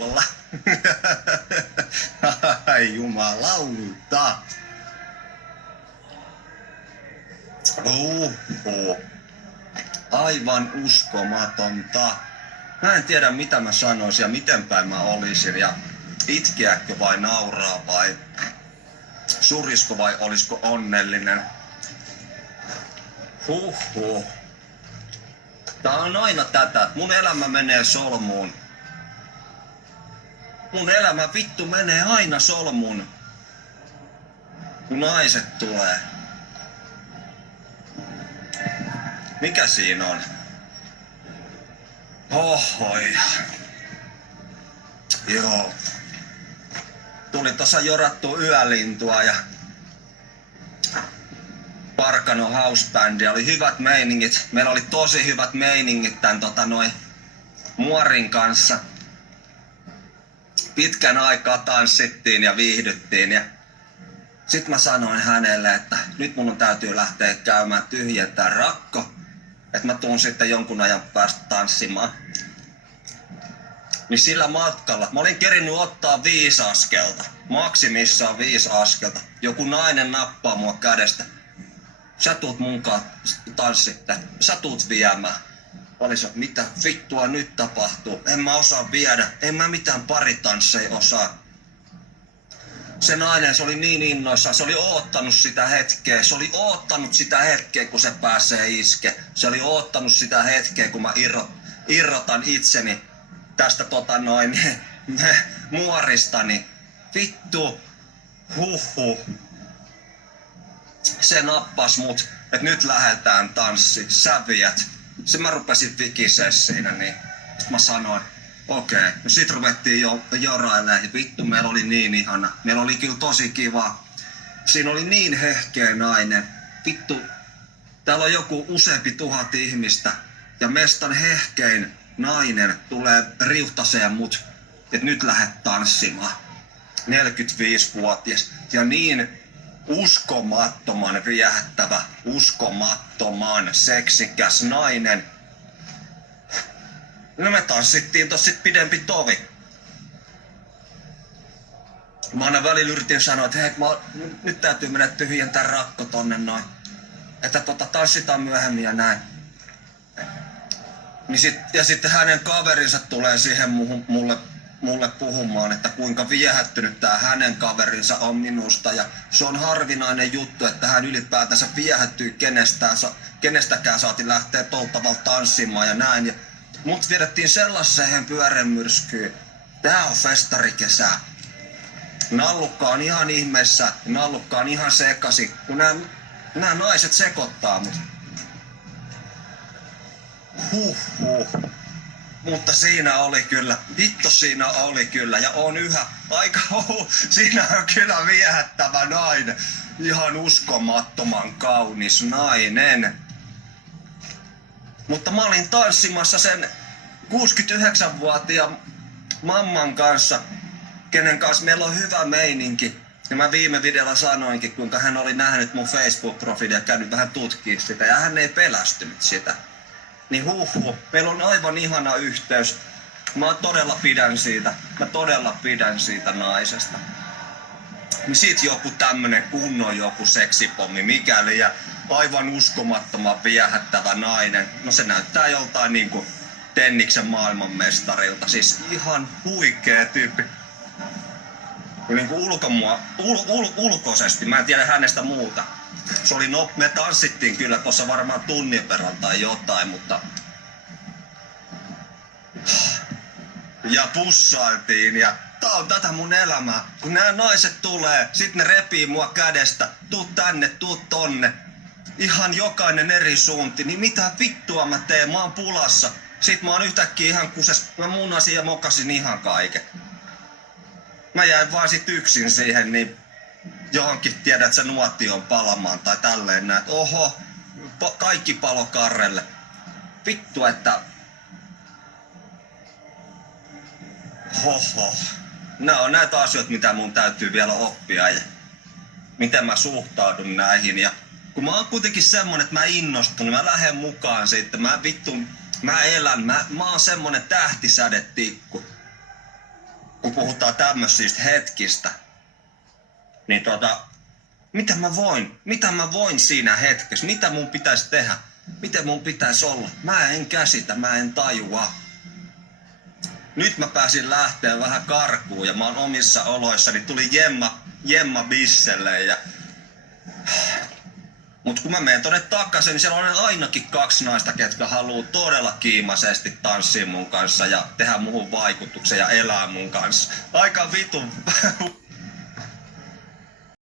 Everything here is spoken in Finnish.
Olla. Ai jumalauta. Oho. Aivan uskomatonta. Mä en tiedä mitä mä sanoisin ja miten päin mä olisin ja itkeäkö vai nauraa vai surisko vai olisko onnellinen. Huhhuh. Tää on aina tätä, että mun elämä menee solmuun. Mun elämä vittu menee aina solmuun, kun naiset tulee. Mikä siinä on? Ohoi. Joo. Tuli tossa jorattu yölintua ja Parkano housebändi. Oli hyvät meiningit. Meillä oli tosi hyvät meiningit tän Muorin kanssa. Pitkän aikaa tanssittiin ja viihdyttiin ja sit mä sanoin hänelle, että nyt mun täytyy lähteä käymään tyhjentää rakko, että mä tuun sitten jonkun ajan päästä tanssimaan. Niin sillä matkalla mä olin kerinnyt ottaa 5 askelta, maksimissaan 5 askelta. Joku nainen nappaa mua kädestä. Sä tuut munkaan tanssitte, sä tuut viemään. Olisi, mitä vittua nyt tapahtuu? En mä osaa viedä. En mä mitään paritansseja osaa. Se nainen, se oli niin innoissaan. Se oli oottanut sitä hetkeä. Se oli oottanut sitä hetkeä, kun se pääsee iske. Se oli oottanut sitä hetkeä, kun mä irrotan itseni tästä muoristani. Vittu. Huhhuh. Se nappas mut, että nyt lähdetään tanssi. Sä viet. Se mä rupesin vikisee siinä, niin sit mä sanoin, okei. No sit ruvettiin jo jorailemaan, vittu meillä oli niin ihana. Meillä oli kyllä tosi kiva. Siinä oli niin hehkeä nainen. Vittu, täällä on joku useampi 1000 ihmistä. Ja mestan hehkein nainen tulee riuhtaseen mut, että nyt lähdet tanssimaan. 45-vuotias. Ja niin uskomattoman viehättävä, uskomattoman seksikäs nainen. No me tanssittiin tossa sit pidempi tovi. Mä aina välillä yritin sanoa, että hei, nyt täytyy mennä tyhjentää rakko tonne noin. Että tanssitaan myöhemmin ja näin. Niin ja sitten hänen kaverinsa tulee siihen mulle puhumaan, että kuinka viehättynyt tää hänen kaverinsa on minusta. Ja se on harvinainen juttu, että hän ylipäätänsä viehättyy kenestäkään saati lähteä tuolla tavalla tanssimaan ja näin. Ja mut vedettiin sellaiseen pyörämyrskyyn. Tää on festarikesä. Nallukka on ihan ihmeessä, nallukka on ihan sekasi, kun nää naiset sekoittaa mut. Huhhuh. Mutta siinä oli kyllä, vittu siinä oli kyllä ja on yhä aika siinä on kyllä viehättävä nainen. Ihan uskomattoman kaunis nainen. Mutta mä olin tanssimassa sen 69-vuotiaan mamman kanssa, kenen kanssa meillä on hyvä meininki. Ja mä viime videolla sanoinkin, kuinka hän oli nähnyt mun Facebook-profiilia ja käynyt vähän tutkimaan sitä ja hän ei pelästynyt sitä. Niin meillä on aivan ihana yhteys. Mä todella pidän siitä naisesta. Niin sit joku tämmönen kunnon joku seksipommi mikäli ja aivan uskomattoman viehättävä nainen. No se näyttää joltain niinku tenniksen maailmanmestarilta. Siis ihan huikee tyyppi. Niinku ulkoisesti, mä en tiedä hänestä muuta. Se oli me tanssittiin kyllä tuossa varmaan tunnin verran tai jotain, mutta ja pussailtiin ja tää on tätä mun elämää. Kun nämä naiset tulee, sit ne repii mua kädestä, tuu tänne, tuu tonne. Ihan jokainen eri suunti, niin mitä vittua mä teen, mä oon pulassa. Sit mä oon yhtäkkiä ihan kuses, mä munasin ja mokasin ihan kaiken. Mä jäin vaan sit yksin siihen, niin johonkin tiedät, että se nuotti on palamaan tai tälleen näin. Oho, kaikki palo karrelle. Vittu, että hoho. Nämä on näitä asioita, mitä mun täytyy vielä oppia ja miten mä suhtaudun näihin. Ja kun mä oon kuitenkin semmonen, että mä innostun, mä lähden mukaan siitä. Mä elän, mä oon semmonen tähtisädetikku. kun puhutaan tämmöisistä hetkistä, niin mitä mä voin siinä hetkessä, mitä mun pitäisi tehdä, miten mun pitäisi olla. Mä en käsitä, mä en tajua. Nyt mä pääsin lähteä vähän karkuun ja mä oon omissa oloissani, tuli Jemma Bisselle ja... Mut kun mä menen tonne takaisin, niin siellä on ainakin 2 naista, ketkä haluu todella kiimaisesti tanssia mun kanssa ja tehdä muuhun vaikutuksen ja elää mun kanssa. Aika vitun